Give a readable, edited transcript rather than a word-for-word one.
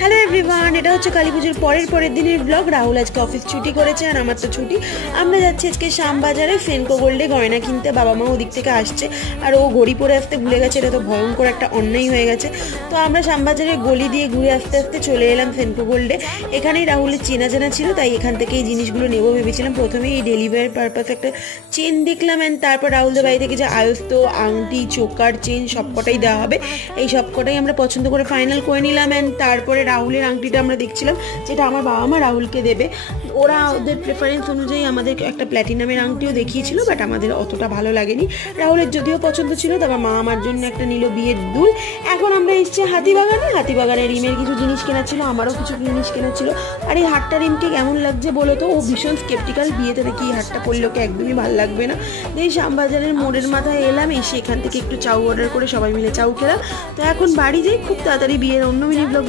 Hello everyone, এটা হচ্ছে কালী পুজোর পরের দিনের ব্লগ। রাহুল আজকে অফিস ছুটি করেছে আর আমার তো ছুটি। আমরা যাচ্ছি আজকে শ্যামবাজারে ফেনকো গোল্ডে গয়না কিনতে। বাবা মা ওদিক থেকে আসছে আর ও ঘড়ি পরে আসতে ভুলে গেছে। এটা তো ভয়ঙ্কর একটা অন্যায় হয়ে গেছে। তো আমরা শ্যামবাজারের গলি দিয়ে ঘুরে আস্তে আস্তে চলে এলাম ফেনকো গোল্ডে। এখানেই রাহুলের চেনা জানা ছিল, তাই এখান থেকে এই জিনিসগুলো নেবো ভেবেছিলাম। প্রথমে এই ডেলিভারি পারপাস একটা চেন দেখলাম, অ্যান্ড তারপর রাহুলদের বাড়ি থেকে যে আয়স্ত আংটি চোকার চেন সবকটাই দেওয়া হবে, এই সবকটাই আমরা পছন্দ করে ফাইনাল করে নিলাম। অ্যান্ড তারপরে রাহুলের আংটিটা আমরা দেখছিলাম, যেটা আমার বাবা মা রাহুলকে দেবে। ওরা ওদের প্রেফারেন্স অনুযায়ী আমাদের একটা প্ল্যাটিনামের আংটিও দেখিয়েছিল, বাট আমাদের অতটা ভালো লাগেনি। রাহুলের যদিও পছন্দ ছিল, তারপর মা আমার জন্য একটা নিল বিয়ের দুল। এখন আমরা এসেছি হাতিবাগানে রিমের কিছু জিনিস কেনা ছিল, আমারও কিছু জিনিস কেনা ছিল। আর এই হাটটা রিমকে কেমন লাগছে বলো তো? ও ভীষণ স্কেপটিক্যাল, বিয়েতে নাকি এই হাটটা পরলে ওকে একদমই ভালো লাগবে না। এই শ্যামবাজারের মোড়ের মাথায় এলাম, এসে এখান থেকে একটু চাউ অর্ডার করে সবাই মিলে চাউ খেলাম। তো এখন বাড়ি যাই, খুব তাড়াতাড়ি বিয়ের অন্য মিনি ব্লগ